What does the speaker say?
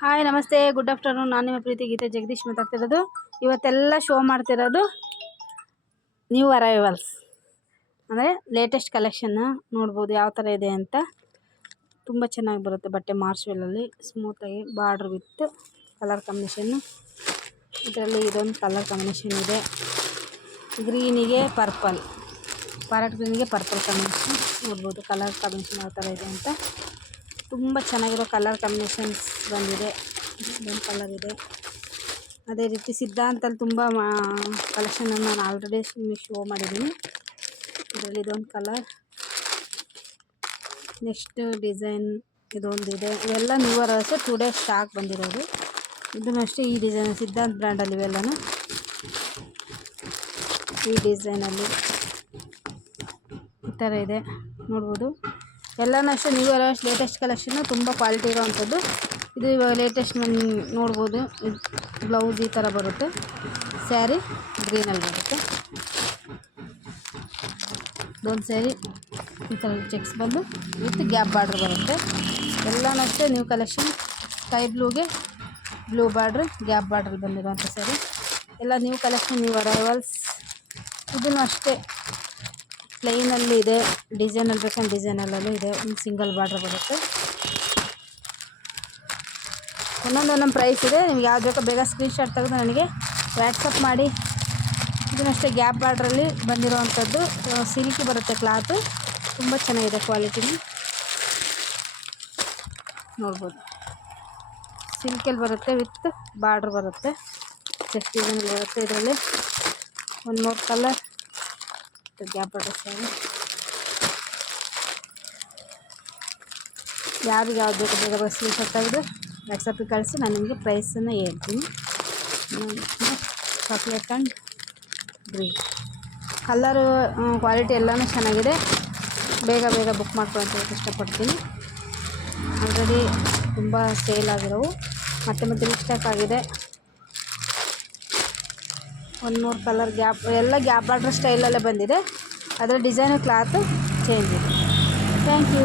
Hi ನಮಸ್ತೆ good afternoon. ನಾನು ನಿಮ್ಮ ಪ್ರೀತಿ ಗೀತೆ ಜಗದೀಶ್ ಮಾತಾಡ್ತಿರೋದು. ಇವತ್ತೆಲ್ಲ ಶೋ ಮಾಡ್ತಿರೋದು ನ್ಯೂ ಅರೈವಲ್ಸ್ ಅಂದರೆ ಲೇಟೆಸ್ಟ್ ಕಲೆಕ್ಷನ್ನ ನೋಡ್ಬೋದು ಯಾವ ಥರ ಇದೆ ಅಂತ. ತುಂಬ ಚೆನ್ನಾಗಿ ಬರುತ್ತೆ ಬಟ್ಟೆ ಮಾರ್ಚ್ವೆಲಲ್ಲಿ ಸ್ಮೂತಾಗಿ ಬಾರ್ಡ್ರ್ ವಿತ್ ಕಲರ್ ಕಾಂಬಿನೇಷನ್ನು. ಇದರಲ್ಲಿ ಇದೊಂದು ಕಲರ್ ಕಾಂಬಿನೇಷನ್ ಇದೆ, ಗ್ರೀನಿಗೆ ಪರ್ಪಲ್, ಪ್ಯಾರೆಟ್ ಗ್ರೀನಿಗೆ ಪರ್ಪಲ್ ಕಾಂಬಿನೇಷನ್. ನೋಡ್ಬೋದು ಕಲರ್ ಕಾಂಬಿನೇಷನ್ ಯಾವ ಥರ ಇದೆ ಅಂತ. ತುಂಬ ಚೆನ್ನಾಗಿರೋ ಕಲರ್ ಕಾಂಬಿನೇಷನ್ಸ್ ಬಂದಿದೆ. ಇದೊಂದು ಕಲರ್ ಇದೆ. ಅದೇ ರೀತಿ ಸಿದ್ಧಾಂತಲ್ಲಿ ತುಂಬ ಕಲೆಕ್ಷನನ್ನು ನಾನು ಆಲ್ರೆಡಿ ಶೋ ಮಾಡಿದ್ದೀನಿ. ಇದರಲ್ಲಿ ಇದೊಂದು ಕಲರ್, ನೆಕ್ಸ್ಟ್ ಡಿಸೈನ್ ಇದೊಂದಿದೆ. ಇವೆಲ್ಲ ನ್ಯೂ ಅರೈವಲ್ಸ್ 2 ಡೇಸ್ ಸ್ಟಾಕ್ ಬಂದಿರೋದು. ಇದನ್ನು ಅಷ್ಟೇ ಈ ಡಿಸೈನ್ ಸಿದ್ಧಾಂತ ಬ್ರ್ಯಾಂಡಲ್ಲಿ ಇವೆಲ್ಲನೂ ಈ ಡಿಸೈನಲ್ಲಿ ಈ ಥರ ಇದೆ ನೋಡ್ಬೋದು. ಎಲ್ಲನೂ ಅಷ್ಟೇ ನ್ಯೂ ಅರೈವಲ್ಸ್ ಲೇಟೆಸ್ಟ್ ಕಲೆಕ್ಷನ್ನು, ತುಂಬ ಕ್ವಾಲಿಟಿ ಇರೋವಂಥದ್ದು. ಇದು ಇವಾಗ ಲೇಟೆಸ್ಟ್ ನೋಡ್ಬೋದು. ಬ್ಲೌಸ್ ಈ ಥರ ಬರುತ್ತೆ, ಸ್ಯಾರಿ ಗ್ರೀನಲ್ಲಿ ಬರುತ್ತೆ. ಇದೊಂದು ಸ್ಯಾರಿ ಈ ಥರ ಚೆಕ್ಸ್ ಬಂದು ವಿತ್ ಗ್ಯಾಪ್ ಬಾರ್ಡ್ರ್ ಬರುತ್ತೆ. ಎಲ್ಲನೂ ಅಷ್ಟೇ ನ್ಯೂ ಕಲೆಕ್ಷನ್. ಸ್ಕೈ ಬ್ಲೂಗೆ ಬ್ಲೂ ಬಾರ್ಡ್ರ್ ಗ್ಯಾಪ್ ಬಾರ್ಡ್ರಲ್ಲಿ ಬಂದಿರೋಂಥ ಸ್ಯಾರಿ ಎಲ್ಲ ನ್ಯೂ ಕಲೆಕ್ಷನ್, ನ್ಯೂ ಅರೈವಲ್ಸ್. ಇದನ್ನು ಅಷ್ಟೇ ಪ್ಲೈನಲ್ಲಿ ಇದೆ, ಡಿಸೈನಲ್ಲಿ ಬೇಕಂದ್ರೆ ಡಿಸೈನಲ್ಲೂ ಇದೆ. ಒಂದು ಸಿಂಗಲ್ ಬಾರ್ಡ್ರ್ ಬರುತ್ತೆ. ಒಂದೊಂದು ಪ್ರೈಸ್ ಇದೆ. ನಿಮ್ಗೆ ಯಾವ್ದು ಬೇಕೋ ಬೇಗ ಸ್ಕ್ರೀನ್ಶಾಟ್ ತೆಗೆದು ನನಗೆ ವಾಟ್ಸಪ್ ಮಾಡಿ. ಇದನ್ನಷ್ಟೇ ಗ್ಯಾಪ್ ಬಾರ್ಡ್ರಲ್ಲಿ ಬಂದಿರೋವಂಥದ್ದು. ಸಿಲ್ಕಿ ಬರುತ್ತೆ ಕ್ಲಾತು, ತುಂಬ ಚೆನ್ನಾಗಿದೆ ಕ್ವಾಲಿಟಿನಿ. ನೋಡ್ಬೋದು ಸಿಲ್ಕಲ್ಲಿ ಬರುತ್ತೆ ವಿತ್ ಬಾರ್ಡ್ರ್ ಬರುತ್ತೆ, ಚೆಸ್ಟ್ ಡಿಸೈನಲ್ಲಿ ಬರುತ್ತೆ. ಇದರಲ್ಲಿ ಒಂದು 3 ಕಲರ್ ಗ್ಯಾಪ್ ಬಾರ್ಡರ್ ಸ್ಯಾರಿ. ಯಾರಿಗೆ ಯಾವ್ದು ಬೇಕು ಬೇಗ ಸ್ಕ್ರೀನ್ಶಾಟ್ ತೆಗೆದು ವಾಟ್ಸಪ್ಪಿಗೆ ಕಳಿಸಿ, ನಾನು ನಿಮಗೆ ಪ್ರೈಸನ್ನು ಹೇಳ್ತೀನಿ. Chocolate and green colour quality ಎಲ್ಲನೂ ಚೆನ್ನಾಗಿದೆ. ಬೇಗ ಬುಕ್ ಮಾಡ್ಕೊಳ್ಳೋಂತ ಇಷ್ಟಪಡ್ತೀನಿ. ಆಲ್ರೆಡಿ ತುಂಬ ಸೇಲ್ ಆಗಿರೋವು ಮತ್ತೆ ರಿಸ್ಟಾಕ್ ಆಗಿದೆ. ಒಂದು 3 ಕಲರ್ ಗ್ಯಾಪ್, ಎಲ್ಲ ಗ್ಯಾಪ್ ಬಾರ್ಡ್ರ್ ಸ್ಟೈಲಲ್ಲೇ ಬಂದಿದೆ. ಅದರ ಡಿಸೈನು ಕ್ಲಾತು ಚೇಂಜ್ ಇದೆ. Thank you.